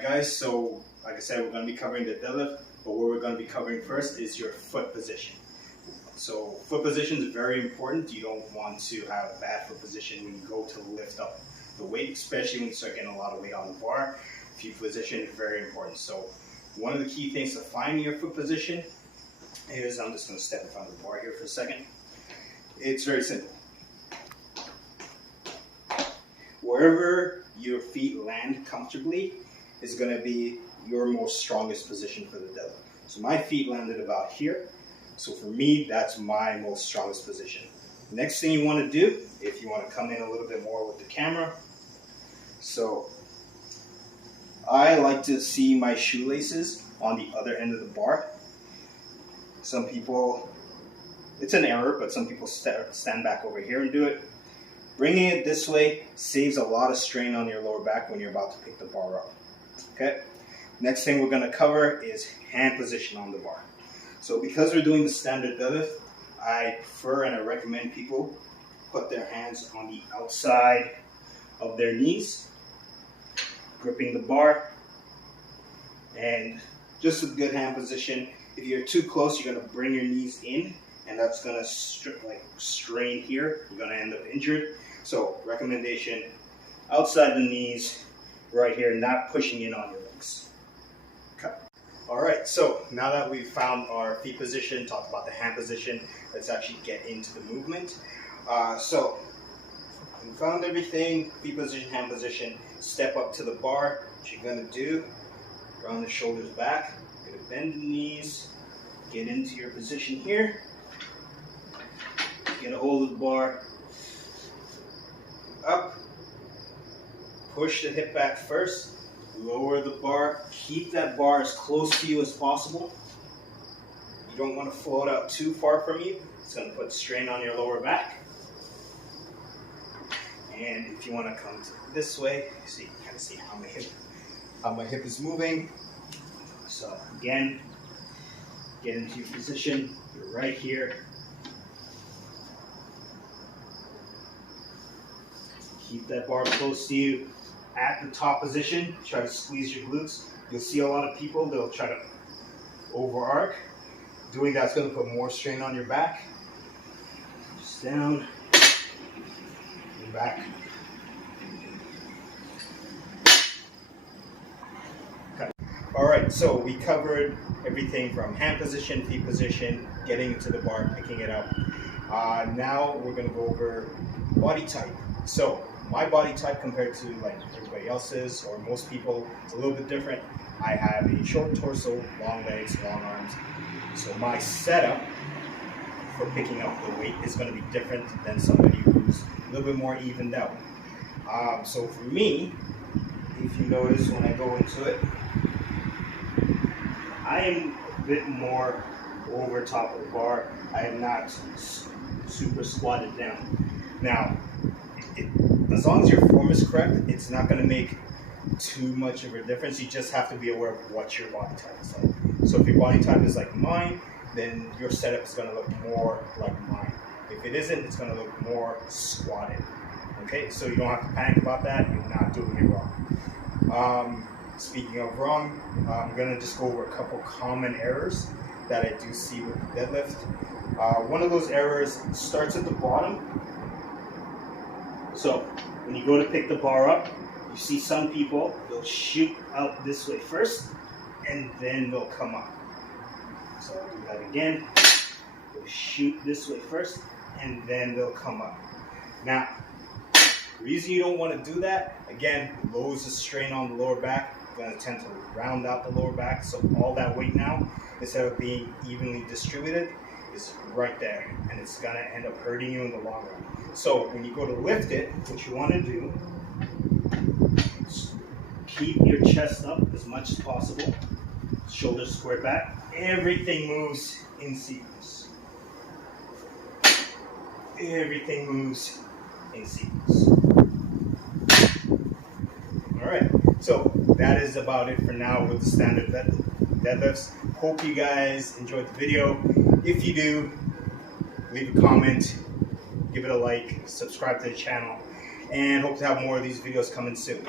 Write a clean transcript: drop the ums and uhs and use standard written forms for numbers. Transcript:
Alright guys, so like I said, we're going to be covering the deadlift, but what we're going to be covering first is your foot position. So foot position is very important. You don't want to have a bad foot position when you go to lift up the weight, especially when you start getting a lot of weight on the bar. Feet position is very important. So one of the key things to finding your foot position is, I'm just going to step in front of the bar here for a second. It's very simple. Wherever your feet land comfortably is going to be your most strongest position for the deadlift. So my feet landed about here. So for me, that's my most strongest position. Next thing you want to do, if you want to come in a little bit more with the camera. So I like to see my shoelaces on the other end of the bar. Some people, it's an error, but some people stand back over here and do it. Bringing it this way saves a lot of strain on your lower back when you're about to pick the bar up. Okay. Next thing we're going to cover is hand position on the bar. So because we're doing the standard deadlift, I prefer and I recommend people put their hands on the outside of their knees, gripping the bar, and just a good hand position. If you're too close, you're going to bring your knees in, and that's going to strain here. You're going to end up injured. So recommendation, outside the knees, right here, not pushing in on your legs. Okay. All right, so now that we've found our feet position, talked about the hand position, let's actually get into the movement. So we found everything, feet position, hand position, step up to the bar. What you're going to do, round the shoulders back, you're going to bend the knees, get into your position here, get a hold of the bar, up, push the hip back first, lower the bar, keep that bar as close to you as possible. You don't want to float out too far from you. It's going to put strain on your lower back. And if you want to come this way, so you can kind of see how my hip is moving. So again, get into your position. You're right here. Keep that bar close to you. At the top position, try to squeeze your glutes. You'll see a lot of people, they'll try to over arc. Doing that's going to put more strain on your back. Just down and back. Okay. All right, so we covered everything from hand position, feet position, getting into the bar, picking it up. Now we're going to go over body type. So my body type compared to like everybody else's or most people, it's a little bit different. I have a short torso, long legs, long arms. So my setup for picking up the weight is going to be different than somebody who's a little bit more evened out. So for me, if you notice when I go into it, I am a bit more over top of the bar. I am not super squatted down. Now, as long as your form is correct, it's not going to make too much of a difference. You just have to be aware of what your body type is like. So if your body type is like mine, then your setup is going to look more like mine. If it isn't, it's going to look more squatted. Okay, so you don't have to panic about that. You're not doing it wrong. Speaking of wrong, I'm going to just go over a couple common errors that I do see with the deadlift. One of those errors starts at the bottom. So when you go to pick the bar up, you see some people, they'll shoot out this way first, and then they'll come up. So I'll do that again. They'll shoot this way first, and then they'll come up. Now, the reason you don't want to do that, again, lowers the strain on the lower back. You're going to tend to round out the lower back, so all that weight now, instead of being evenly distributed, is right there, and it's going to end up hurting you in the long run. So when you go to lift it, what you want to do is keep your chest up as much as possible, shoulders squared back, everything moves in sequence. Everything moves in sequence. Alright, so that is about it for now with the standard deadlifts. Hope you guys enjoyed the video. If you do, leave a comment, give it a like, subscribe to the channel, and hope to have more of these videos coming soon.